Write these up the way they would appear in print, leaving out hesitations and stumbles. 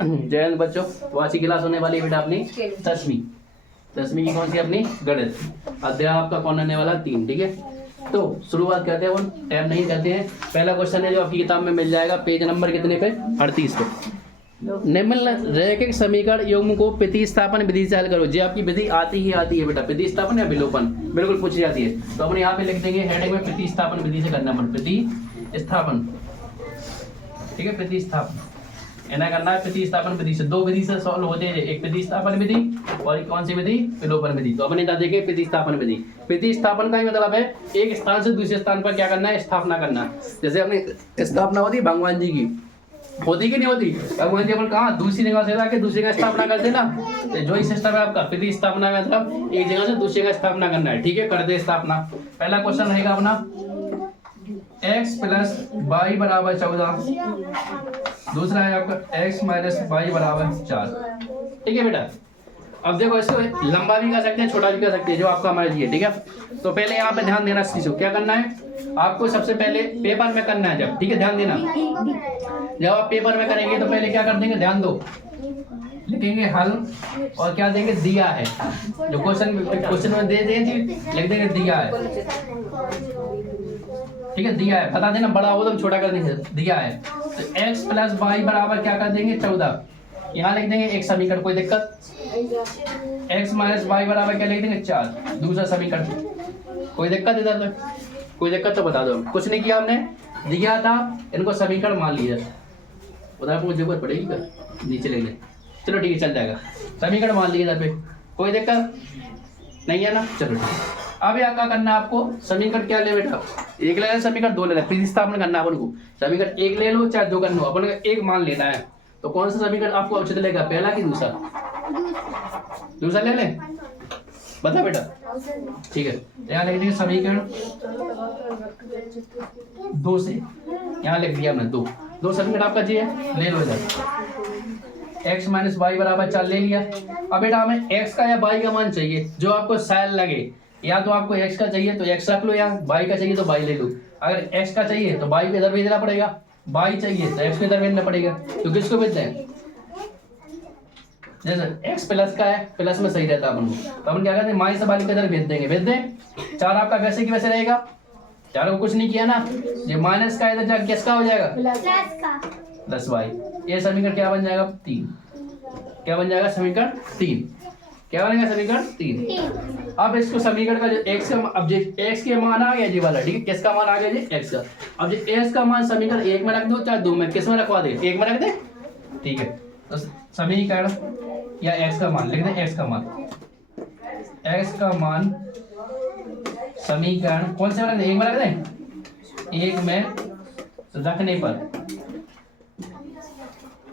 जय हिंद बच्चों। तो आज की क्लास होने वाली है बेटा अपनी 10वीं की कौन सी अपनी गणित अध्याय आपका कौन होने वाला 3। ठीक है, तो शुरुआत करते हैं। अपन टाइम नहीं करते हैं। पहला क्वेश्चन है जो आपकी किताब में मिल जाएगा पेज नंबर कितने पे 38 पे। निम्न रैखिक समीकरण युग्म को प्रतिस्थापन विधि से हल करो। जी आपकी विधि आती है बेटा, प्रतिस्थापन या विलोपन बिल्कुल पूछी जाती है। तो अपन यहाँ पे लिख देंगे हेडिंग में प्रतिस्थापन विधि से करना पड़े, प्रतिस्थापन। ठीक है, प्रतिस्थापन इन्हें करना है प्रतिस्थापन विधि से। दो विधि से सॉल्व होते हैं, एक प्रतिस्थापन विधि और एक कौन सी विधि, विलोपन विधि। तो अपने देखें प्रतिस्थापन विधि। प्रतिस्थापन का ही मतलब है एक स्थान से दूसरे स्थान पर क्या करना है, स्थापना करना। जैसे अपनी स्थापना होती है भगवान जी की, होती कि नहीं होती। भगवान जी अपन कहाँ दूसरी जगह से जाके दूसरी का स्थापना कर देना। तो जो ही सिस्टम है आपका प्रतिस्थापना का मतलब एक जगह से दूसरी का स्थापना करना है। ठीक है, कर दे स्थापना। पहला क्वेश्चन रहेगा अपना x प्लस वाई बराबर 14। दूसरा है आपका x माइनस वाई बराबर 4। ठीक है बेटा, अब देखो इसको लंबा भी कर सकते हैं, छोटा भी कर सकते हैं, जो आपका मर्जी है। ठीक है, तो पहले यहाँ पे ध्यान देना चीज़ को क्या करना है आपको सबसे पहले पेपर में करना है जब। ठीक है, ध्यान देना। जब आप पेपर में करेंगे तो पहले क्या कर देंगे, ध्यान दो, लिखेंगे हल और क्या देंगे, दिया है। जो क्वेश्चन में दे देंगे लिख देंगे दिया है। ठीक है, दिया है, बता देना बड़ा हो तो हम छोटा कर देंगे। दिया है तो x प्लस वाई बराबर क्या कर देंगे 14। यहाँ लिख देंगे एक समीकरण, कोई दिक्कत। x माइनस वाई बराबर क्या लिख देंगे 4, दूसरा समीकरण। कोई दिक्कत इधर तक, कोई दिक्कत तो बता दो। कुछ नहीं किया हमने, दिया था इनको समीकरण मान लिया। उधर आपको जरूरत पड़ेगी क्या, नीचे लिख दें। चलो ठीक है, चल जाएगा। समीकरण मान लिया इधर पे, कोई दिक्कत नहीं है ना। चलो ठीक है, अब यहाँ क्या करना है आपको, समीकरण क्या ले बेटा, एक ले लेना समीकरण, दो ले लेना। प्रतिस्थापन करना है अपन को। समीकरण एक ले लो चाहे दो कर लो, अपन को एक मान लेना है। तो कौन सा समीकरण आपको उचित लगेगा, पहला कि दूसरा? दूसरा ले ले, बता बेटा। ठीक है, यहाँ लिख दिया समीकरण 2 से, यहाँ लिख दिया हमने दो समीकरण आपका जी है, ले लो इधर। x माइनस वाई बराबर 4 ले लिया। अब बेटा हमें x का या y का मान चाहिए जो आपको शायद लगे। या तो आपको x का चाहिए तो x रख लो, या y का चाहिए तो y ले लो। अगर x का चाहिए तो y को इधर भेजना पड़ेगा, y चाहिए तो x को इधर भेजना पड़ेगा। तो किसको भेजते हैं, जैसे x प्लस का है, प्लस में सही रहता है अपन को, तो अपन क्या करते हैं माइनस वाली को इधर भेज देंगे। भेज दें 4 आपका वैसे की वैसे रहेगा, 4 को कुछ नहीं किया ना। ये माइनस का इधर जाकर किसका हो जाएगा, प्लस वाई। ये समीकरण क्या बन जाएगा 3। क्या बन जाएगा समीकरण 3। क्या बनेगा समीकरण 3। अब इसको समीकरण का जो x का, अब x के मान आ गया जी वाला। ठीक है, किसका मान आ गया जी, x का। अब जो x का मान समीकरण 1 में रख दो चाहे 2 में, किस में रखवा दे, 1 में रख दे। ठीक है, तो समीकरण या x का मान लिख दें, x का मान, x का मान समीकरण कौन से में रख दें, 1 में रख दें। 1 में रखने पर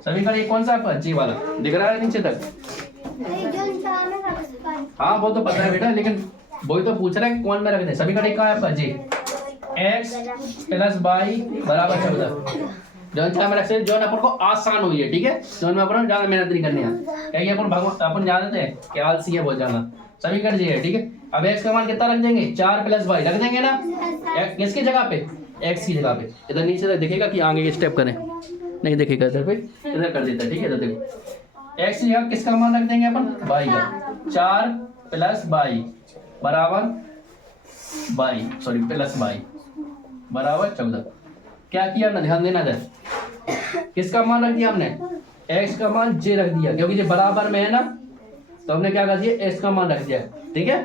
समीकरण एक कौन सा आपका जी वाला दिख रहा है नीचे तक। हाँ वो तो पता है बेटा, लेकिन वही तो पूछ रहा है कौन में रख दे। समीकरण एक कहाँ है आपका जी, x प्लस वाई बराबर 14। जो में रख सकते, जो अपन को आसान हुई है। ठीक है, जो में अपन ज्यादा मेहनत नहीं करनी है, अपन जानते हैं कि आलसी है बहुत ज्यादा। समीकरण जी है। ठीक है, अब x का मान कितना रख देंगे, 4 प्लस वाई रख देंगे ना। किसकी जगह पे, x की जगह पे। इधर नीचे तक दिखेगा कि आगे के स्टेप करें, नहीं दिखेगा इधर पे, इधर कर देता है। ठीक है, इधर देखो x की जगह किसका मान रख देंगे अपन, y का। 4 प्लस वाई बराबर प्लस वाई बराबर 14। क्या किया हमने, ध्यान देना इधर, किसका मान रख दिया हमने, x का मान j रख दिया, क्योंकि ये बराबर में है ना, तो हमने क्या कर दिया, x का मान रख दिया। ठीक है,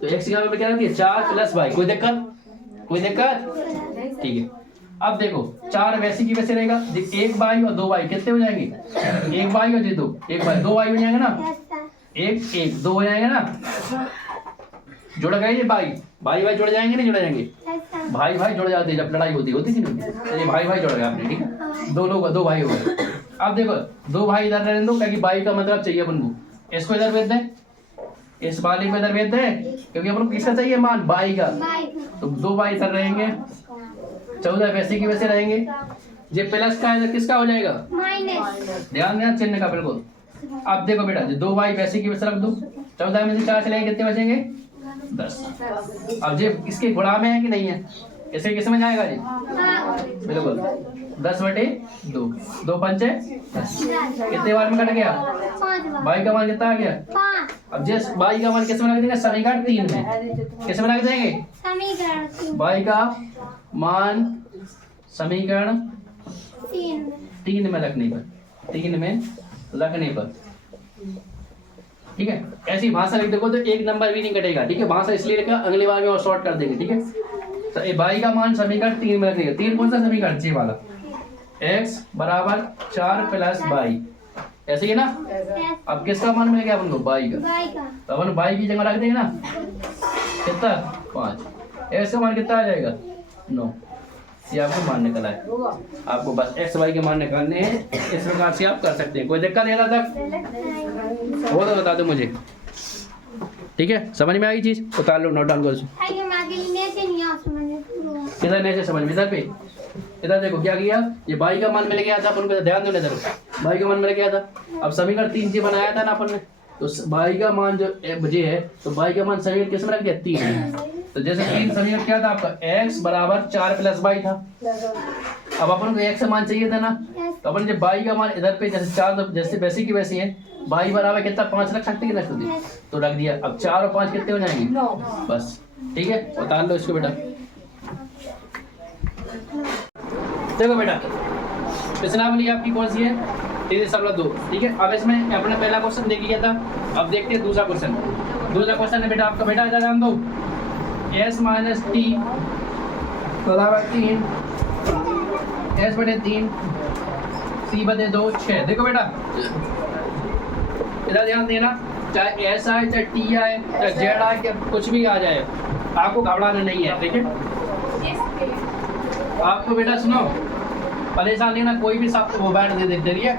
तो x की जगह पे क्या रख दिया, 4 प्लस वाई। कोई दिक्कत, कोई दिक्कत। ठीक है, अब देखो 4 वैसे की वैसे रहेगा, 1 वाई और 2 वाई कितने हो जाएंगे, 1 वाई और 2, 1 वाई 2 वाई हो जाएंगे ना, 1 2 हो जाएंगे ना। जुड़ गए ये भाई जुड़ जाएंगे, नहीं जुड़ जाएंगे, भाई जुड़ जाते हैं जब लड़ाई होती थी नहीं, तो ये भाई जुड़ गए आपने। ठीक है, 2 लोग 2 भाई हो गए। अब देखो 2 भाई इधर रहने दो, क्योंकि भाई का मतलब चाहिए अपन को। इसको इधर भेज दें, इस वाले को इधर भेज दें, क्योंकि अपन को किसका चाहिए मान, भाई का। तो 2 भाई इधर रहेंगे, 14 वैसे की वैसे रहेंगे। ये प्लस का इधर किसका हो जाएगा, माइनस। ध्यान देना चिन्ह का बिल्कुल। अब देखो बेटा 2 भाई वैसे की वैसे रख दो, 14 में से 4 चलेंगे, कितने बचेंगे, 10। अब ये इसके गुणा में है कि नहीं है, इसे किस में जाएगा जी, बिल्कुल 10/2, 2 पंचे 10। कितने बार में कट गया? बाई का मान कितना आ गया? 5। अब जिस बाई का मान किस में रख देंगे? समीकरण 3 में। किस में रख देंगे? समीकरण बाई का मान समीकरण 3 में रखने पर, 3 में रखने पर, ठीक है। ऐसी भाषा लिख देखो तो एक नंबर भी नहीं कटेगा, ठीक है। भाषा इसलिए लिखा, अगली बार में और शॉर्ट कर देंगे, ठीक है। तो ये बाई का मान समीकरण 3 में रखेंगे। 3 कौन सा समीकरण? ये वाला, x बराबर 4 प्लस बाई, ऐसे ही ना। अब किसका मान मिल गया अपन को? बाई का। तो अपन बाई की जगह रख देंगे ना, कितना? 5। x का मान कितना आ जाएगा? 9। ये आपको मान निकला है। आपको बस x y के मान निकालने हैं, इस प्रकार से आप कर सकते हैं। कोई दिक्कत है तक हो तो बता दो मुझे, ठीक है। समझ में आई चीज? उतार लो, नोट डाउन कर दो। इधर नहीं समझ में, इधर पे, इधर देखो क्या किया। ये बाई का मान मिल गया था अपन को, ध्यान दो ना इधर। बाई का मान मिल गया था। अब समीकरण 3 से बनाया था ना अपन ने, तो बाई का मान जो बजे है, तो बाई का मान समीकरण किस में रख दिया? 3 में। तो जैसे 3 समीकरण क्या था आपका? x बराबर 4 प्लस बाई था। अब अपन को x का मान चाहिए था ना, तो अपन जब बाई का मान इधर पे जैसे 4, जैसे वैसे की वैसी है, बाई बराबर कितना? 5 रख सकते हैं, रख सकते, तो रख दिया। अब 4 और 5 कितने हो जाएंगे? 9। बस, ठीक है। उतार लो इसको बेटा। देखो बेटा, प्रश्नावली आपकी कौन सी है? 3.2, ठीक है। अब इसमें अपने पहला क्वेश्चन देख लिया था, अब देखते हैं दूसरा क्वेश्चन। दूसरा क्वेश्चन है बेटा आपका, बेटा इधर ध्यान दो। s माइनस टी बराबर 3, s/3 c/2 6। देखो बेटा इधर ध्यान देना, चाहे s आए, चाहे t आए, चाहे z आए, क्या कुछ भी आ जाए, आपको घबराना नहीं है, ठीक है। आपको बेटा सुनो, परेशान नहीं ना, कोई भी सब वो बैठ दे देते रहिए,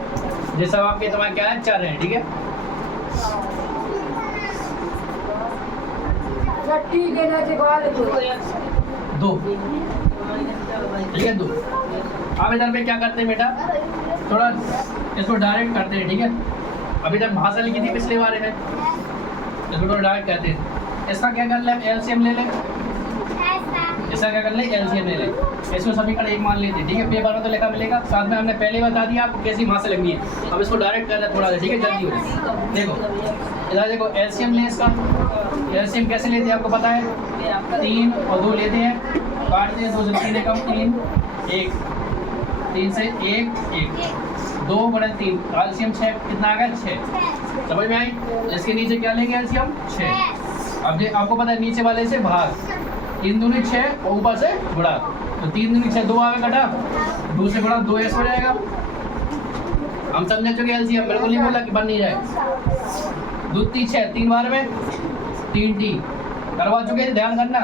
जिस सब आपके दिमाग क्या है चल रहे हैं, ठीक है। दो, ठीक है, 2। अब इधर पे क्या करते हैं बेटा, थोड़ा इसको डायरेक्ट करते हैं, ठीक है। अभी जब भाषा लिखी थी पिछले बारे में, इसको थोड़ा डायरेक्ट करते हैं। इसका क्या कर ले? एलसीएम ले ले। इसका क्या कर ले? एलसीएम ले ले। इसको समीकरण 1 मान लेते हैं, ठीक है। पेपर में तो लिखा मिलेगा, साथ में हमने पहले बता दिया आपको कैसी भाषा लिखनी है। अब इसको डायरेक्ट करना थोड़ा सा, ठीक है, जल्दी हो। देखो इधर देखो, एलसीएम ले इसका। एलसीएम कैसे लेते हैं आपको पता है? 3 और 2 लेते हैं, काटते हैं, 2 से 3 कम 3, 1, 3 से 1, 2 बड़े 3, एलसीएम 6, कितना आ गया? 6। समझ में आई? इसके नीचे क्या लेंगे? एलसीएम 6। अब ये आपको पता है, नीचे वाले से भाग, 3 दूनी 6 और ऊपर से गुणा, तो 3 दूनी 6, 2 आगे कटा, 2 से गुणा 2s हो जाएगा। हम समझ चुके एलसीएम, बिल्कुल नहीं बोला कि बन नहीं जाए। 2 3 6, 3 बार में 3t करवा चुके हैं, ध्यान करना।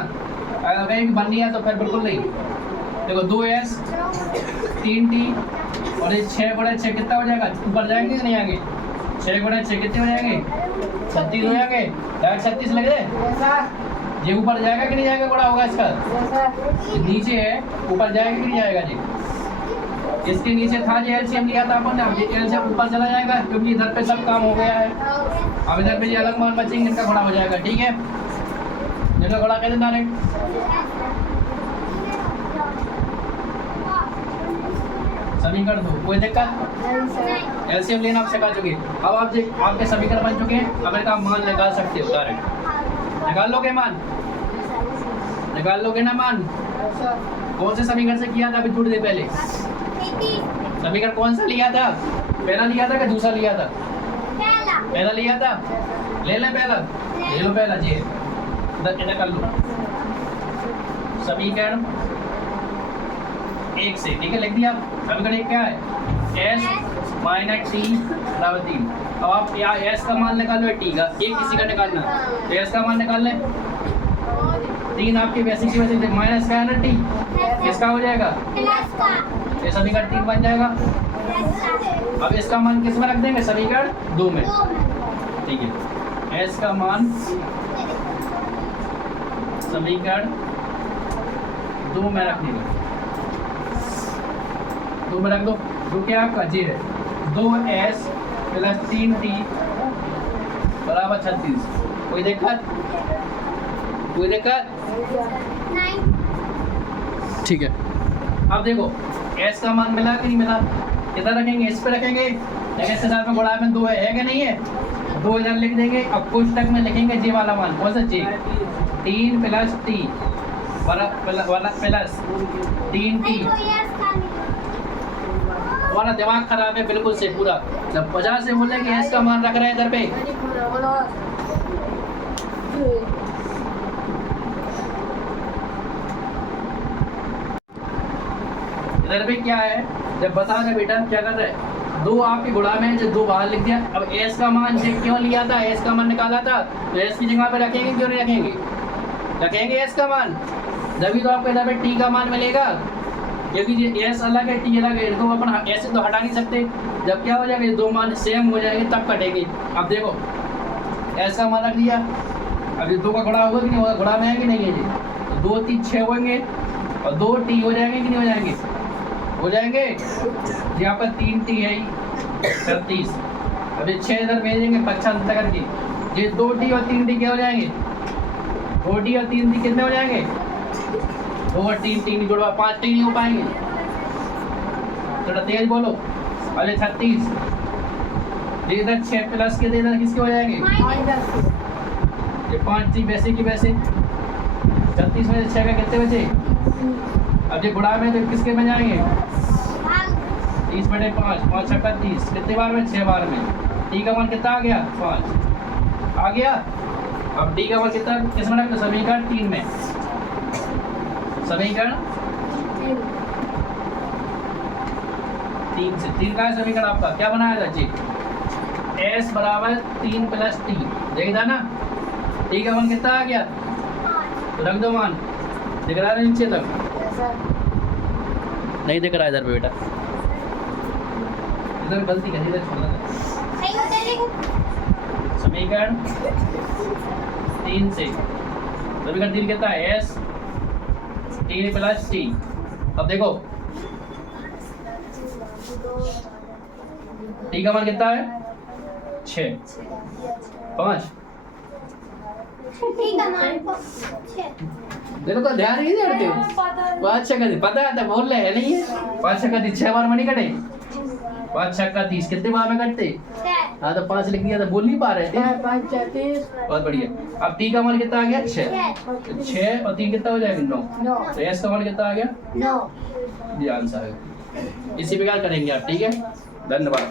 अगर कहीं बन नहीं है तो फिर बिल्कुल नहीं। देखो 2s 3t और ये 6 गुणा 6 कितना हो जाएगा? ऊपर जाएंगे कि नहीं आएंगे? 6 गुणा 6 कितने हो जाएंगे? 36 हो जाएंगे। 36 लग रहे, ये ऊपर जाएगा कि नहीं जाएगा? गुणा होगा इसका, नीचे है, ऊपर जाएगा कि नहीं जाएगा जी? इसके नीचे था जो एलसीएम लिया था अपन ने, अब एलसीएम ऊपर चला जाएगा, क्योंकि इधर पे सब काम हो गया है। अब इधर पे ये अलग मान बचेंगे, इनका गुणा हो जाएगा, ठीक है। इनका गुणा कैसे डायरेक्ट? समीकरण 2, कोई दिक्कत? एलसीएम लेना आप सिखा चुके। अब आप आपके समीकरण बन चुके हैं, अब इनका मान निकाल सकते हो डायरेक्ट। निकाल लोगे मान? निकाल लोगे ना मान? कौन से समीकरण से किया था अभी थोड़ी देर पहले? समीकरण कौन सा लिया था? पहला लिया था कि दूसरा लिया था? पहला लिया था। ले लें पहला, ले लो पहला जी, इधर कर लो। समीकरण 1 से, ठीक है, लिख दिया। समीकरण 1 क्या है? s माइनस टी बराबर 3। अब आप यहाँ s का मान निकालो, t का, एक किसी का निकालना, तो s का मान निकाल लें। 3 आपकी वैसे की वैसे माइनस का है ना, t किसका हो जाएगा? ये समीकरण 3 बन जाएगा। अब इसका मान किस में रख देंगे? समीकरण 2 में, ठीक है। s का मान समीकरण 2 में रख देंगे, 2 में रख दो। जो क्या आपका जी है, 2s प्लस 3t बराबर 36। कोई दिक्कत? कोई दिक्कत? नहीं। ठीक है। अब देखो एस का मान मिला कि नहीं मिला? किधर रखेंगे? इस पे रखेंगे। लेकिन इसके साथ में गुणा में 2 है कि नहीं है? 2 इधर लिख देंगे। अब कोष्टक में लिखेंगे जे वाला मान। कौन सा जे? 3 प्लस टी प्लस 3t। तुम्हारा दिमाग खराब है बिल्कुल से पूरा। जब 50 से बोले कि एस का मान रख रहे हैं इधर पे, इधर पे क्या है? जब बता रहे बेटा क्या कर रहे हैं, 2 आपके गुणा में जो 2 बाहर लिख दिया। अब एस का मान जे क्यों लिया था? एस का मान निकाला था तो एस की जगह पे रखेंगे, क्यों नहीं रखेंगे? रखेंगे एस का मान, जब तो आपको इधर पे टी का मान मिलेगा। क्योंकि एस अलग है टी अलग है, इनको अपन ऐसे तो हटा नहीं सकते। जब क्या हो जाएगा, 2 मान सेम हो जाएंगे तब कटेंगे। अब देखो एस का मान रख दिया, अब ये 2 का गुणा होगा कि नहीं होगा? गुणा में है कि नहीं है जी? तो 2 3 6 होंगे और 2 टी हो जाएंगे कि नहीं हो जाएंगे? हो जाएंगे। यहाँ पर 3t है 36। अब ये 6 इधर भेजेंगे 55 करके, ये 2t और 3t क्या हो जाएंगे? 2t और 3t कितने हो जाएंगे? 2 और 3 जुड़वा 5t नहीं हो पाएंगे। थोड़ा तेज बोलो। अरे 36 इधर 6 प्लस के इधर किसके हो जाएंगे? ये 5t वैसे की वैसे। 36 में 6 का कितने बचे? अब ये गुणा में तो किसके बन जाएंगे? 30/5 5 6 30 कितने बार में? 6 बार में। टी का मान कितना आ गया? 5 आ गया। अब टी का मान कितना किस में रखना? समीकरण 3 में। समीकरण 3 से 3 का है समीकरण आपका। क्या बनाया था जी? एस बराबर 3 प्लस टी, देखा ना? टी का मान कितना आ गया? तो रख दो मान। दिख रहा है नीचे तक? नहीं दिख रहा इधर पे बेटा, इधर गलती कर, इधर छोड़ना था। समीकरण 3 से समीकरण 3 कहता है एस 3 प्लस टी। अब देखो टी का मान कितना है? 6 5 देखो तो ध्यान नहीं देते हो। 5 6 का पता है, बोल रहे हैं नहीं है? 5 6 का 6 बार में नहीं कटे? 5 6 का 30 कितने बार में कटते? हाँ तो 5 लिख दिया तो बोल नहीं पा रहे थे। 5 30। बहुत बढ़िया। अब टी का मान कितना आ गया? 6 6 और 3 कितना हो जाएगा? 9। तो एस का मान कितना आ गया? 9। ये आंसर है। इसी प्रकार करेंगे आप, ठीक है? धन्यवाद।